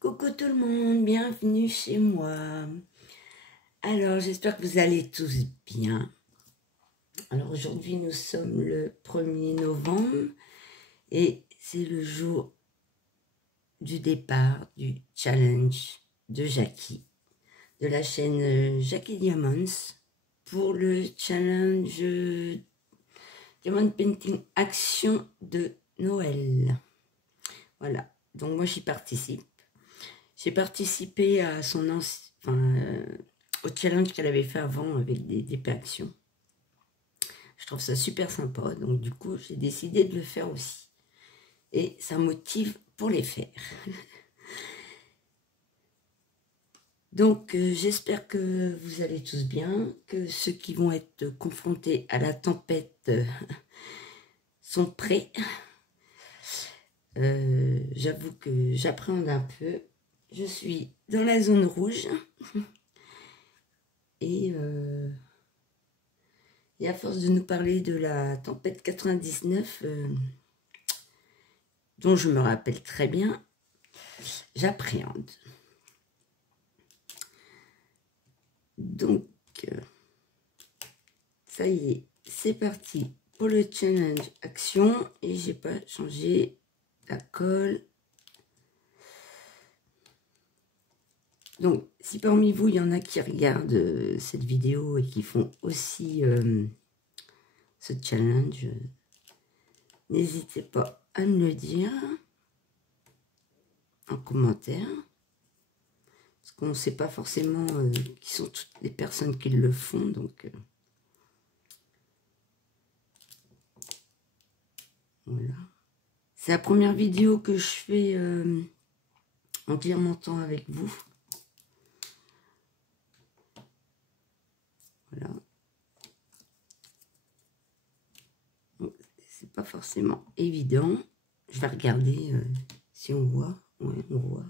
Coucou tout le monde, bienvenue chez moi. Alors, j'espère que vous allez tous bien. Alors, aujourd'hui, nous sommes le 1er novembre et c'est le jour du départ du challenge de Jackie, de la chaîne Jackie Diamonds, pour le challenge Diamond Painting Action de Noël. Voilà, donc moi j'y participe. J'ai participé à son au challenge qu'elle avait fait avant avec des actions. Je trouve ça super sympa, donc du coup j'ai décidé de le faire aussi. Et ça motive pour les faire. Donc j'espère que vous allez tous bien, que ceux qui vont être confrontés à la tempête sont prêts. J'avoue que j'appréhende un peu. Je suis dans la zone rouge. Et à force de nous parler de la tempête 99, dont je me rappelle très bien, j'appréhende. Donc, ça y est, c'est parti pour le challenge action. Et j'ai pas changé la colle. Donc, si parmi vous, il y en a qui regardent cette vidéo et qui font aussi ce challenge, n'hésitez pas à me le dire en commentaire. Parce qu'on ne sait pas forcément qui sont toutes les personnes qui le font. Donc, voilà. C'est la première vidéo que je fais en clignotant avec vous. Voilà. C'est pas forcément évident. Je vais regarder si on voit. Ouais, on voit.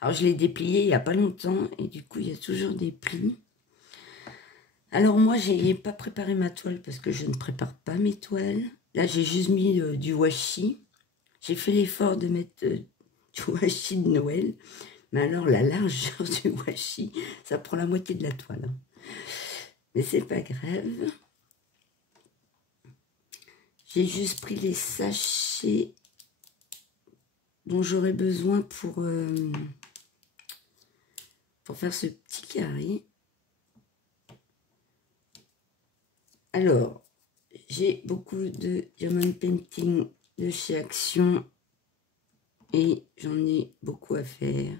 Alors, je l'ai déplié il n'y a pas longtemps. Et du coup, il y a toujours des plis. Alors, moi, je n'ai pas préparé ma toile parce que je ne prépare pas mes toiles. Là, j'ai juste mis du washi. J'ai fait l'effort de mettre du washi de Noël. Mais alors, la largeur du washi, ça prend la moitié de la toile. Mais c'est pas grave. J'ai juste pris les sachets dont j'aurais besoin pour faire ce petit carré. Alors, j'ai beaucoup de Diamond Painting de chez Action et j'en ai beaucoup à faire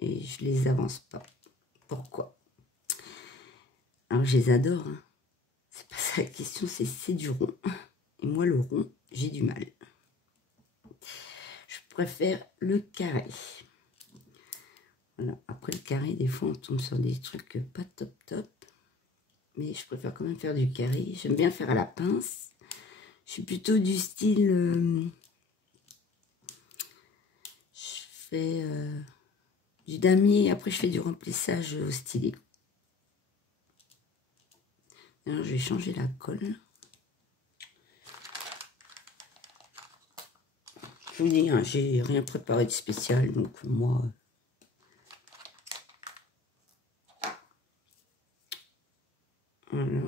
et je les avance pas. Pourquoi? Alors, je les adore, hein. C'est pas ça la question, c'est du rond. Et moi, le rond, j'ai du mal. Je préfère le carré. Voilà. Après le carré, des fois, on tombe sur des trucs pas top top. Mais je préfère quand même faire du carré. J'aime bien faire à la pince. Je suis plutôt du style... je fais du damier. Après, je fais du remplissage au stylet. Alors, je vais changer la colle. Je vous dis, hein, j'ai rien préparé de spécial. Donc, moi... Voilà.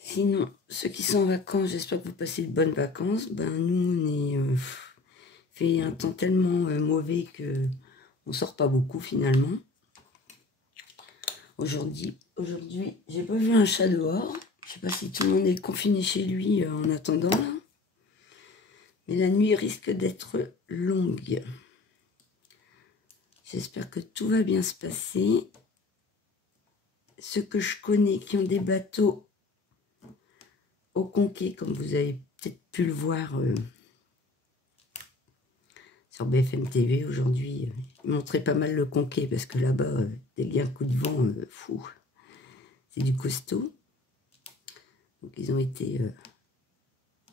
Sinon, ceux qui sont en vacances, j'espère que vous passez de bonnes vacances. Ben, nous, on est fait un temps tellement mauvais que on sort pas beaucoup finalement. Aujourd'hui, j'ai pas vu un chat dehors. Je sais pas si tout le monde est confiné chez lui en attendant là. Mais la nuit risque d'être longue. J'espère que tout va bien se passer. Ceux que je connais qui ont des bateaux au Conquet, comme vous avez peut-être pu le voir sur BFM TV aujourd'hui, ils montraient pas mal le Conquet parce que là-bas, dès qu'il y a un coup de vent, fou, c'est du costaud. Donc ils ont été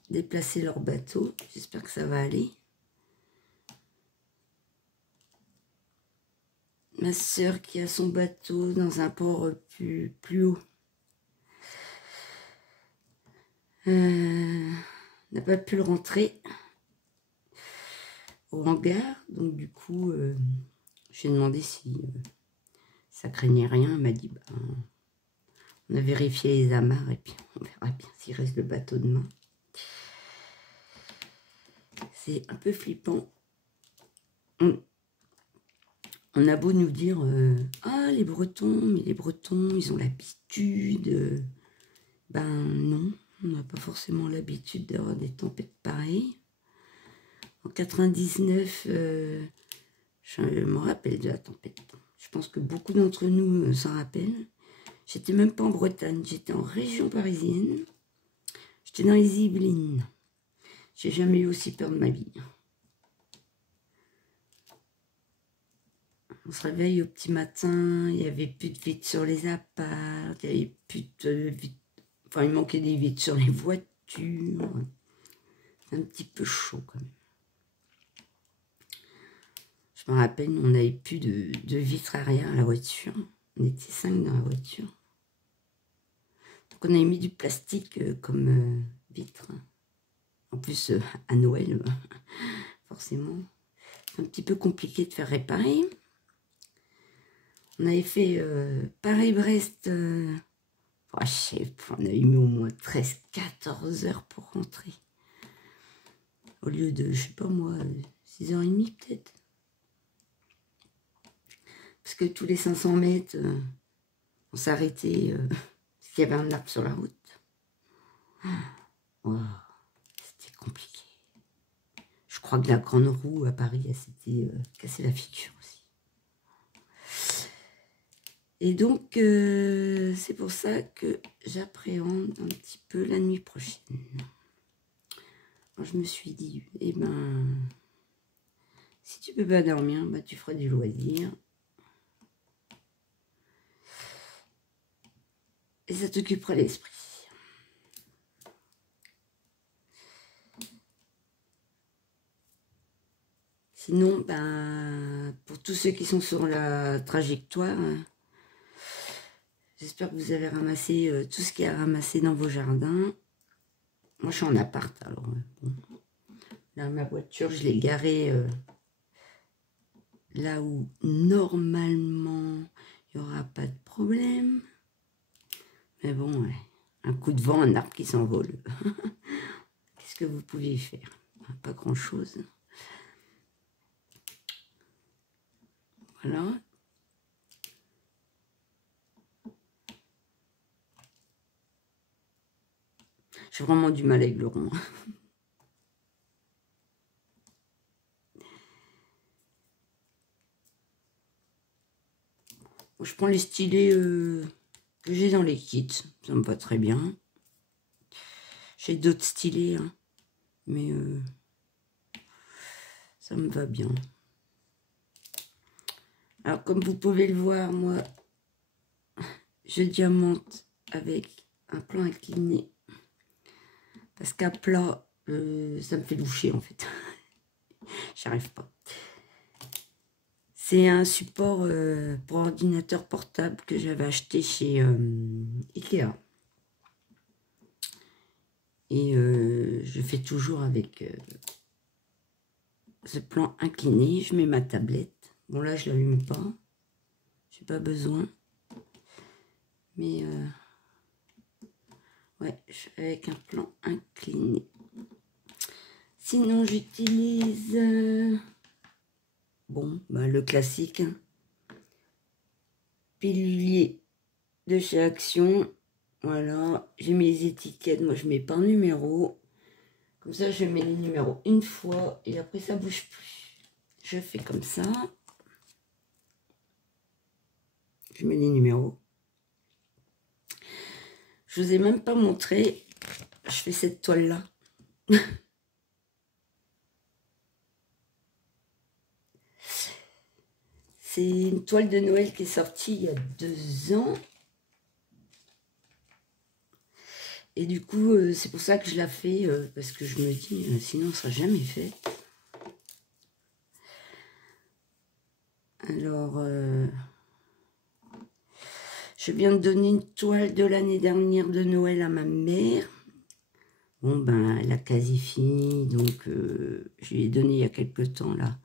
déplacer leur bateau. J'espère que ça va aller. Ma sœur qui a son bateau dans un port plus haut n'a pas pu le rentrer. au hangar. Donc du coup, j'ai demandé si ça craignait rien. Elle m'a dit, bah, on a vérifié les amarres et puis on verra bien s'il reste le bateau demain. C'est un peu flippant. On a beau nous dire, ah les Bretons, mais les Bretons, ils ont l'habitude. Ben non, on n'a pas forcément l'habitude d'avoir des tempêtes pareilles. En 99, je me rappelle de la tempête. Je pense que beaucoup d'entre nous s'en rappellent. J'étais même pas en Bretagne, j'étais en région parisienne. J'étais dans les Yvelines. J'ai jamais eu aussi peur de ma vie. On se réveille au petit matin, il n'y avait plus de vitres sur les apparts, il n'y avait plus de vitres. Enfin, il manquait des vitres sur les voitures. C'est un petit peu chaud quand même. Je me rappelle, on n'avait plus de vitres arrière à la voiture. On était 5 dans la voiture. Donc on avait mis du plastique comme vitre. En plus, à Noël, forcément. C'est un petit peu compliqué de faire réparer. On avait fait Paris-Brest. On avait mis au moins 13-14 heures pour rentrer. Au lieu de, je sais pas moi, 6h30 peut-être. Parce que tous les 500 mètres, on s'arrêtait parce qu'il y avait un arbre sur la route. Wow, c'était compliqué. Je crois que la grande roue à Paris, elle s'était cassée la figure aussi. Et donc, c'est pour ça que j'appréhende un petit peu la nuit prochaine. Alors, je me suis dit, eh ben, si tu peux pas dormir, bah, tu feras du loisir. Et ça t'occupera l'esprit. Sinon, ben, pour tous ceux qui sont sur la trajectoire, j'espère que vous avez ramassé tout ce qu'il y a ramassé dans vos jardins. Moi, je suis en appart, alors bon. Là, ma voiture, je l'ai garée là où normalement il n'y aura pas de problème. Mais bon, ouais, un coup de vent, un arbre qui s'envole. Qu'est-ce que vous pouvez faire? Pas grand-chose. Voilà. J'ai vraiment du mal avec le rond. Je prends les stylets que j'ai dans les kits. Ça me va très bien. J'ai d'autres stylets, hein, mais ça me va bien. Alors, comme vous pouvez le voir, moi, je diamante avec un plan incliné. Parce qu'à plat, ça me fait loucher, en fait. J'arrive pas. C'est un support pour ordinateur portable que j'avais acheté chez Ikea. Et je fais toujours avec ce plan incliné. Je mets ma tablette. Bon, là, je ne l'allume pas. J'ai pas besoin. Mais ouais, avec un plan incliné. Sinon, j'utilise bon, bah, le classique, hein. Pilulier de chez Action. Voilà, j'ai mes étiquettes. Moi, je mets par numéro. Comme ça, je mets les numéros une fois et après, ça bouge plus. Je fais comme ça. Je mets les numéros. Je vous ai même pas montré. Je fais cette toile-là. C'est une toile de Noël qui est sortie il y a 2 ans. Et du coup, c'est pour ça que je la fais, parce que je me dis, sinon, ça ne sera jamais fait. Alors, je viens de donner une toile de l'année dernière de Noël à ma mère. Bon, ben, elle a quasi fini, donc je lui ai donné il y a quelques temps, là.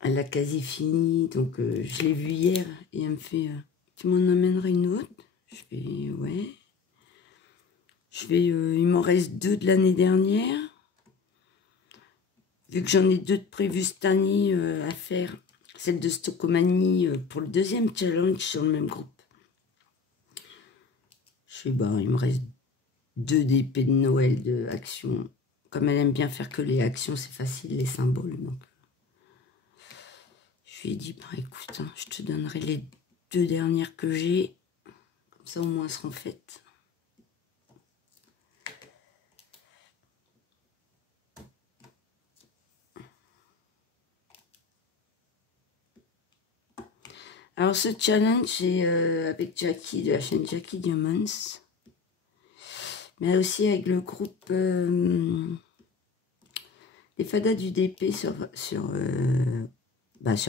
Elle a quasi fini, donc je l'ai vue hier, et elle me fait, tu m'en amènerais une autre? Je fais, ouais. Je fais, il m'en reste 2 de l'année dernière. Vu que j'en ai 2 de prévues cette année à faire, celle de Stockomanie pour le 2e challenge sur le même groupe. Je fais, ben, il me reste 2 d'épées de Noël de action. Comme elle aime bien faire que les actions, c'est facile, les symboles. Donc, je lui ai dit, bah, écoute, hein, je te donnerai les 2 dernières que j'ai. Comme ça, au moins, elles seront faites. Alors, ce challenge, c'est avec Jackie, de la chaîne Jackie Diamonds. Mais aussi avec le groupe les Fadas du DP sur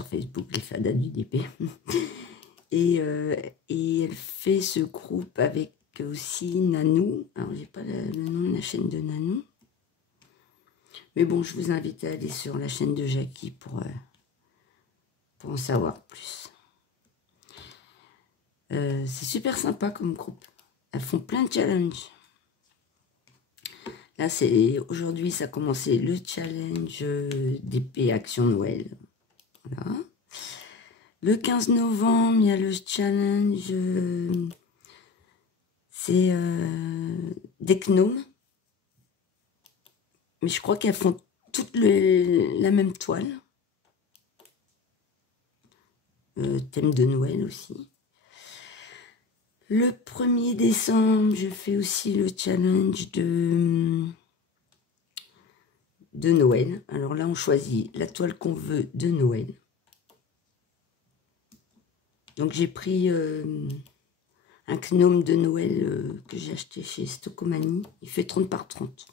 Facebook, les Fadas du DP. et elle fait ce groupe avec aussi Nanou. Alors, j'ai pas le nom de la chaîne de Nanou. Mais bon, je vous invite à aller sur la chaîne de Jackie pour en savoir plus. C'est super sympa comme groupe. Elles font plein de challenges. Là, aujourd'hui, ça a commencé le challenge d'épée Action Noël. Voilà. Le 15 novembre, il y a le challenge, c'est des gnomes. Mais je crois qu'elles font toutes la même toile. Thème de Noël aussi. Le 1er décembre, je fais aussi le challenge de Noël. Alors là, on choisit la toile qu'on veut de Noël. Donc j'ai pris un gnome de Noël que j'ai acheté chez Stockomanie. Il fait 30 par 30.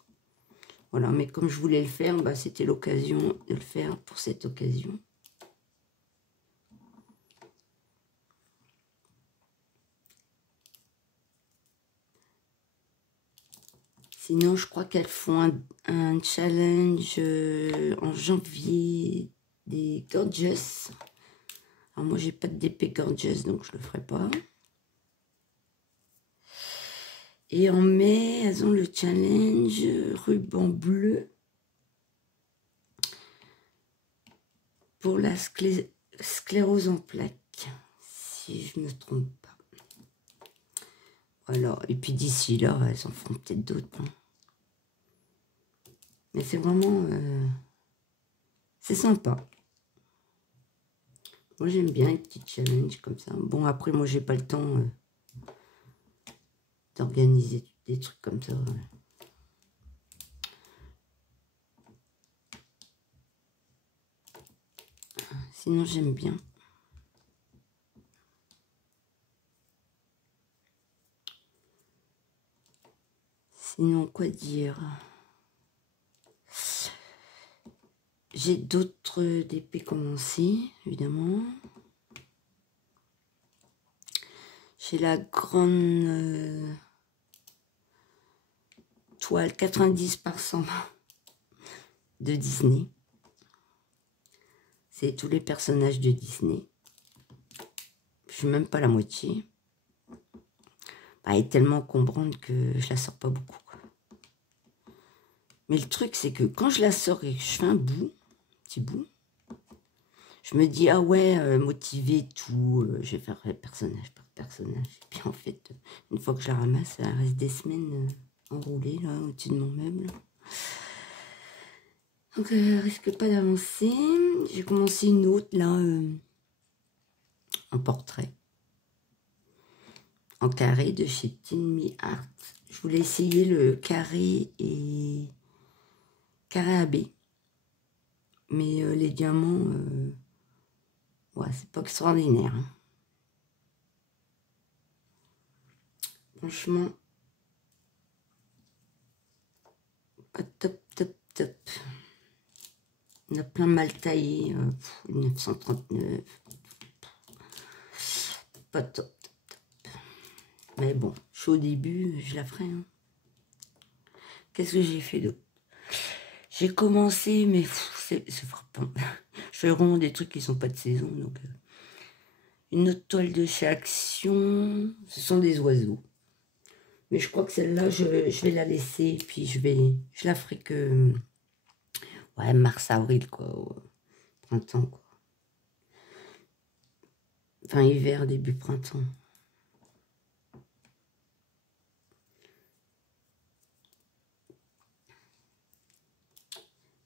Voilà, mais comme je voulais le faire, bah, c'était l'occasion de le faire pour cette occasion. Sinon, je crois qu'elles font un challenge en janvier des Gorgeous. Alors moi, j'ai pas d'épée Gorgeous, donc je le ferai pas. Et en mai, elles ont le challenge ruban bleu pour la sclérose en plaques, si je me trompe pas. Alors, et puis d'ici là, elles en feront peut-être d'autres. Hein. Mais c'est vraiment... c'est sympa. Moi, j'aime bien les petits challenges comme ça. Bon, après, moi, j'ai pas le temps d'organiser des trucs comme ça. Ouais. Sinon, j'aime bien. Sinon, quoi dire? J'ai d'autres d'épées commencées, évidemment. J'ai la grande toile 90 par 100 de Disney. C'est tous les personnages de Disney. Je suis même pas la moitié. Bah, elle est tellement encombrante que je la sors pas beaucoup. Quoi. Mais le truc, c'est que quand je la sors et que je fais un petit bout, je me dis, ah ouais, motivé, tout, je vais faire personnage par personnage. Et puis en fait, une fois que je la ramasse, elle reste des semaines enroulée là, au-dessus de mon meuble. Donc, risque pas d'avancer. J'ai commencé une autre là, en portrait. En carré de chez Tinmi Art. Je voulais essayer le carré et carré AB. Mais les diamants, ouais, c'est pas extraordinaire. Hein. Franchement, pas top, top, top. On a plein mal taillé. 939. Pas top, top, top. Mais bon, je suis au début, je la ferai. Hein. Qu'est-ce que j'ai fait d'autre? J'ai commencé, mais c'est frappant. Je fais vraiment des trucs qui sont pas de saison. Donc, une autre toile de chez Action, ce sont des oiseaux. Mais je crois que celle-là, je vais la laisser, puis je la ferai que, ouais, mars-avril, quoi, au printemps, quoi. Fin hiver, début printemps.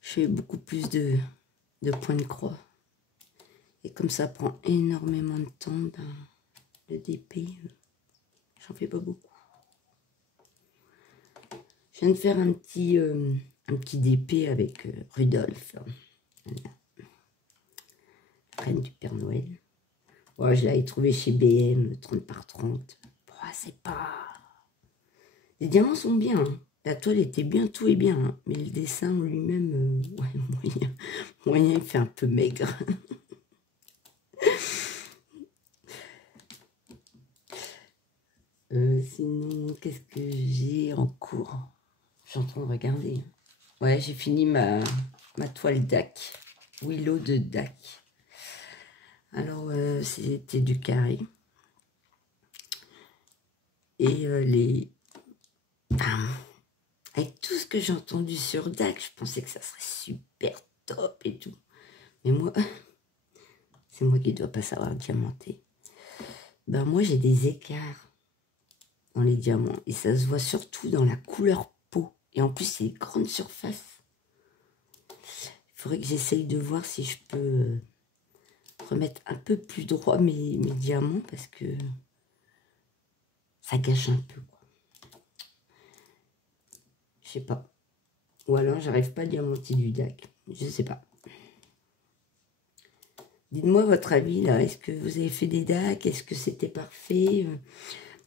Je fais beaucoup plus de points de croix. Et comme ça prend énormément de temps, ben, le DP, j'en fais pas beaucoup. Je viens de faire un petit DP avec Rudolph. Voilà. Reine du Père Noël. Ouais, je l'avais trouvé chez BM, 30 par 30. Bon, c'est pas... Les diamants sont bien. Hein. La toile était bien, tout est bien. Hein. Mais le dessin lui-même, ouais, moyen, il fait un peu maigre. Sinon, qu'est-ce que j'ai en cours? Je suis en train de regarder. Ouais, j'ai fini ma toile DAC. Willow de DAC. Alors, c'était du carré. Et avec tout ce que j'ai entendu sur DAC, je pensais que ça serait super top et tout. Mais moi, c'est moi qui ne dois pas savoir diamanter. Ben moi, j'ai des écarts dans les diamants. Et ça se voit surtout dans la couleur peau. Et en plus, c'est une grande surface. Il faudrait que j'essaye de voir si je peux remettre un peu plus droit mes diamants parce que ça gâche un peu, quoi. Je sais pas. Ou alors, j'arrive pas à diamanter du DAC. Je sais pas. Dites-moi votre avis, là. Est-ce que vous avez fait des DAC? Est-ce que c'était parfait?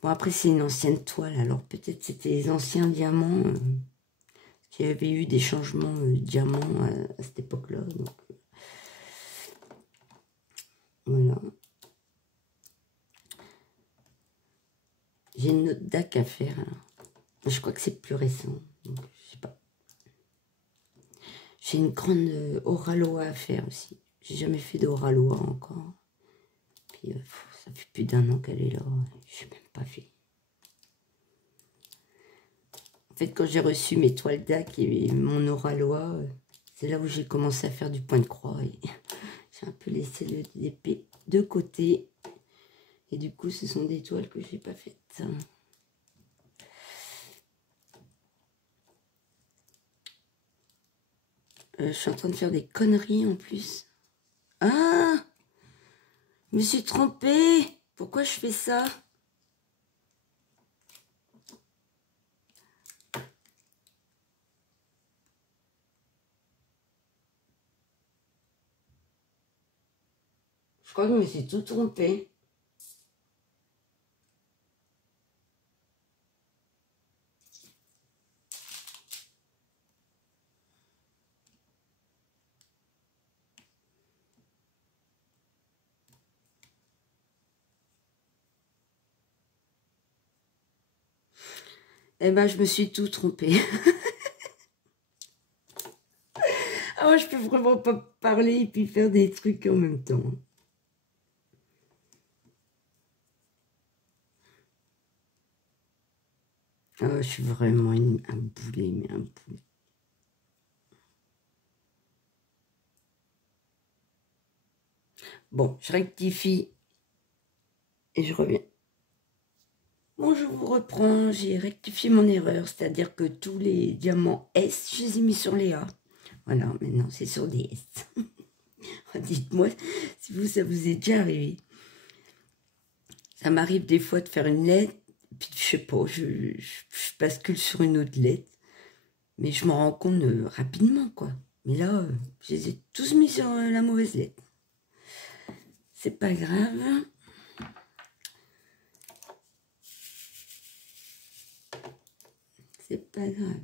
Bon, après, c'est une ancienne toile. Alors, peut-être c'était les anciens diamants qui avaient eu des changements diamants à cette époque-là. Donc, voilà. J'ai une autre DAC à faire. Alors. Je crois que c'est plus récent. Donc, je sais pas. J'ai une grande Oraloa à faire aussi. J'ai jamais fait d'Oraloa encore. Puis, ça fait plus d'un an qu'elle est là. Je n'ai même pas fait. En fait, quand j'ai reçu mes toiles DAC et mon Oraloa, c'est là où j'ai commencé à faire du point de croix. Et j'ai un peu laissé le DP de côté. Et du coup, ce sont des toiles que je n'ai pas faites. Je suis en train de faire des conneries en plus. Ah! Je me suis trompée. Pourquoi je fais ça? Je crois que je me suis tout trompée. Eh ben, je me suis tout trompée. Ah, je peux vraiment pas parler et puis faire des trucs en même temps. Ah, je suis vraiment un boulet, mais un boulet. Bon, je rectifie et je reviens. Bon, je vous reprends, j'ai rectifié mon erreur, c'est-à-dire que tous les diamants S, je les ai mis sur les A. Voilà, maintenant c'est sur des S. Dites-moi si ça vous est déjà arrivé. Ça m'arrive des fois de faire une lettre, puis je sais pas, je bascule sur une autre lettre, mais je m'en rends compte rapidement, quoi. Mais là, je les ai tous mis sur la mauvaise lettre. C'est pas grave. C'est pas grave.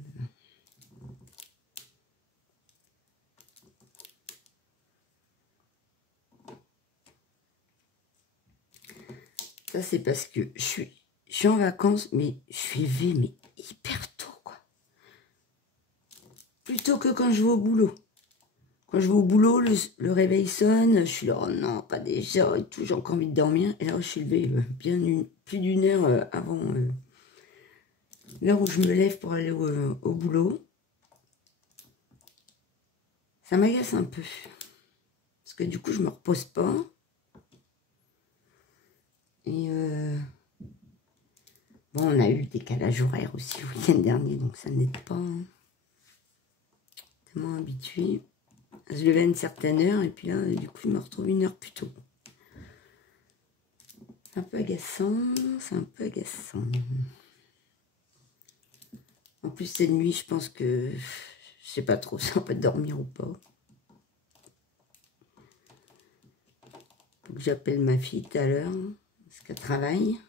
Ça, c'est parce que je suis en vacances, mais je suis levée, mais hyper tôt, quoi. plutôt que quand je vais au boulot. Quand je vais au boulot, le réveil sonne, je suis là, oh non, pas déjà, et tout, j'ai encore envie de dormir. Et là, je suis levée plus d'une heure avant l'heure où je me lève pour aller au boulot. Ça m'agace un peu. Parce que du coup, je me repose pas. Et bon, on a eu le décalage horaire aussi le week-end dernier, donc ça n'aide pas. Hein. Tellement habituée. Je me levais à une certaine heure, et puis là, du coup, je me retrouve une heure plus tôt. C'est un peu agaçant, c'est un peu agaçant. En plus, cette nuit, je pense que je sais pas trop si on peut dormir ou pas. Faut que j'appelle ma fille tout à l'heure, parce qu'elle travaille.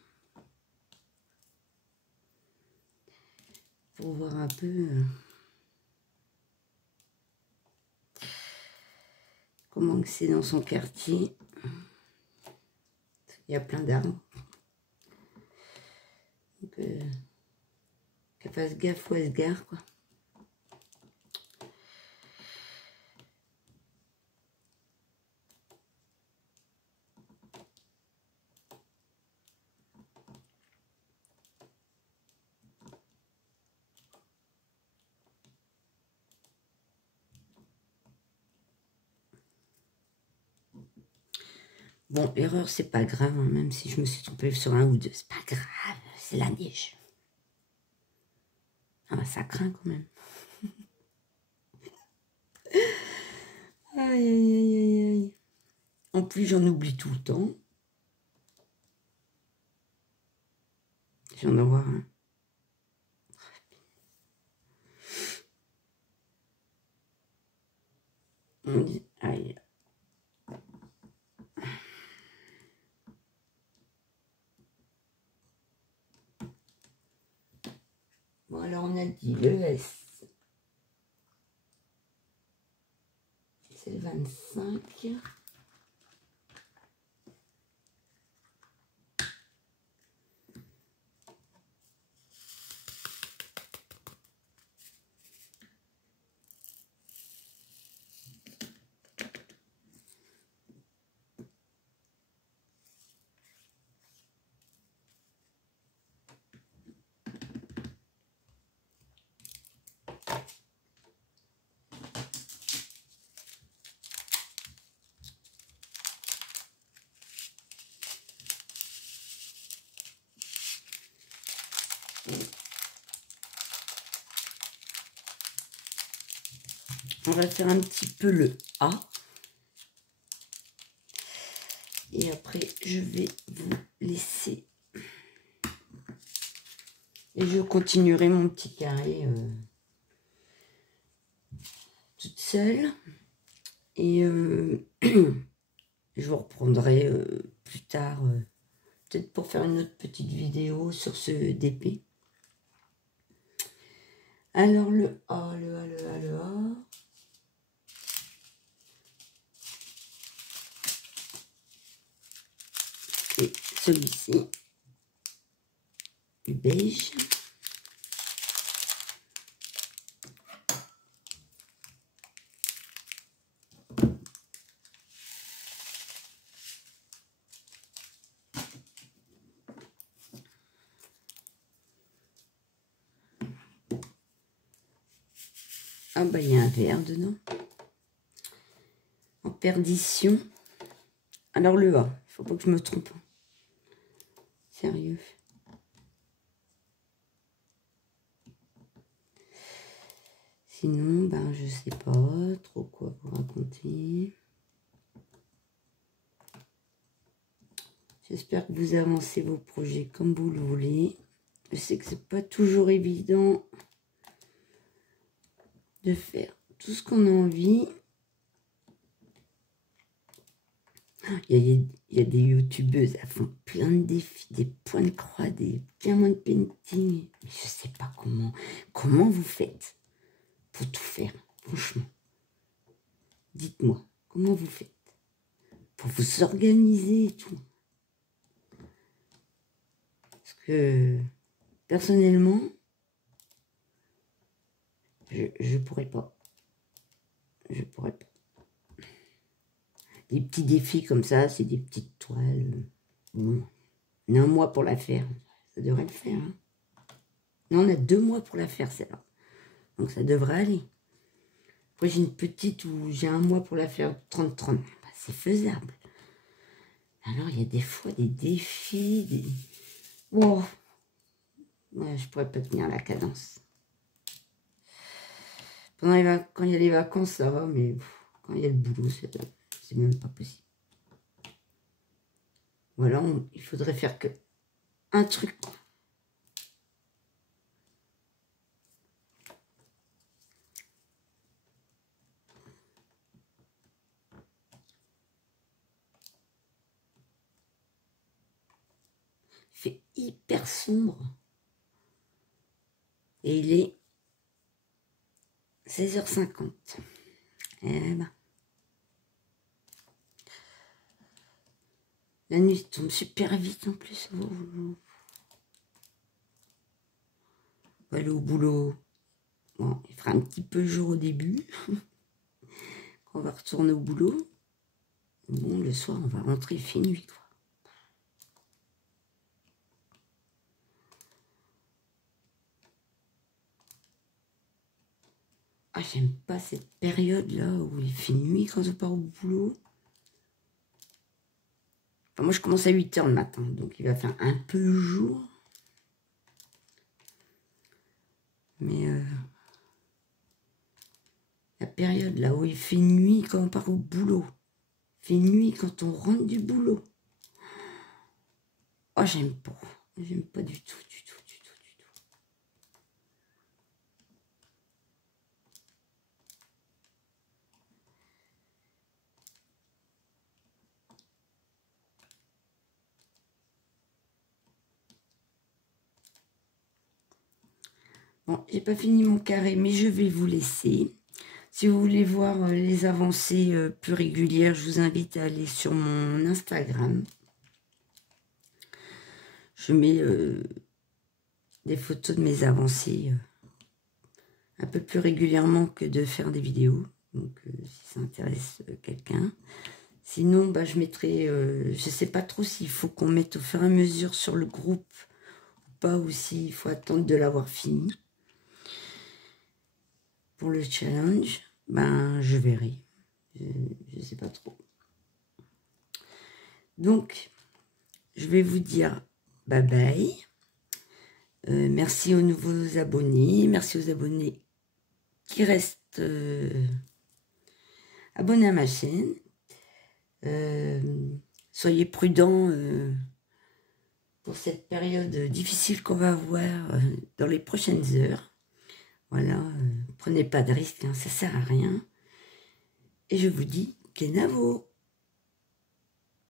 Pour voir un peu comment c'est dans son quartier. Il y a plein d'arbres. Donc, qu'elle fasse gaffe où elle se gare, quoi. Bon, erreur, c'est pas grave, hein, même si je me suis trompée sur un ou deux. C'est pas grave, c'est la neige. Ah, ça craint quand même. Aïe, aïe, aïe, aïe, aïe. En plus, j'en oublie tout le temps. J'en avoir un. On dit, aïe. Bon, alors on a dit le S. C'est le 25. On va faire un petit peu le A. Et après, je vais vous laisser. Et je continuerai mon petit carré toute seule. Et je vous reprendrai plus tard, peut-être pour faire une autre petite vidéo sur ce DP. Alors le A, le A, le A, le A. Et celui-ci, du beige. Ah bah il y a un vert dedans. En perdition. Alors le A, il faut pas que je me trompe. Sérieux. Sinon, ben je sais pas trop quoi vous raconter. J'espère que vous avancez vos projets comme vous le voulez. Je sais que c'est pas toujours évident de faire tout ce qu'on a envie. Il y a des youtubeuses, elles font plein de défis, des points de croix, des diamants de painting. Mais je sais pas comment vous faites pour tout faire, franchement. Dites-moi, comment vous faites pour vous organiser et tout. Parce que, personnellement, Je pourrais pas. Je pourrais pas. Des petits défis comme ça, c'est des petites toiles. Bon, on a un mois pour la faire. Ça devrait le faire. Hein. Non, on a 2 mois pour la faire, celle-là. Donc ça devrait aller. Après, j'ai une petite où j'ai 1 mois pour la faire 30-30. Bah, c'est faisable. Alors, il y a des fois des défis, des... Oh. Ouais, je pourrais pas tenir la cadence. Quand il y a les vacances, ça va, mais quand il y a le boulot, c'est même pas possible. Voilà, il faudrait faire que un truc. Il fait hyper sombre. Et il est 16h50. Eh ben. La nuit tombe super vite en plus. On va aller au boulot. Bon, il fera un petit peu jour au début. On va retourner au boulot. Bon, le soir, on va rentrer, il fait nuit, quoi. Ah, j'aime pas cette période-là où il fait nuit quand on part au boulot. Enfin, moi, je commence à 8h le matin, donc il va faire un peu jour. Mais la période là où il fait nuit quand on part au boulot, il fait nuit quand on rentre du boulot. Oh, j'aime pas. J'aime pas du tout, du tout, du tout, du tout. Bon, j'ai pas fini mon carré, mais je vais vous laisser. Si vous voulez voir les avancées plus régulières, je vous invite à aller sur mon Instagram. Je mets des photos de mes avancées un peu plus régulièrement que de faire des vidéos. Donc, si ça intéresse quelqu'un. Sinon, bah, je mettrai... je ne sais pas trop s'il faut qu'on mette au fur et à mesure sur le groupe ou pas, ou s'il faut attendre de l'avoir fini. Pour le challenge, ben, je verrai. Je ne sais pas trop. Donc, je vais vous dire bye bye. Merci aux nouveaux abonnés. Merci aux abonnés qui restent abonnés à ma chaîne. Soyez prudents pour cette période difficile qu'on va avoir dans les prochaines heures. Voilà, prenez pas de risques, hein, ça sert à rien. Et je vous dis Kenavo.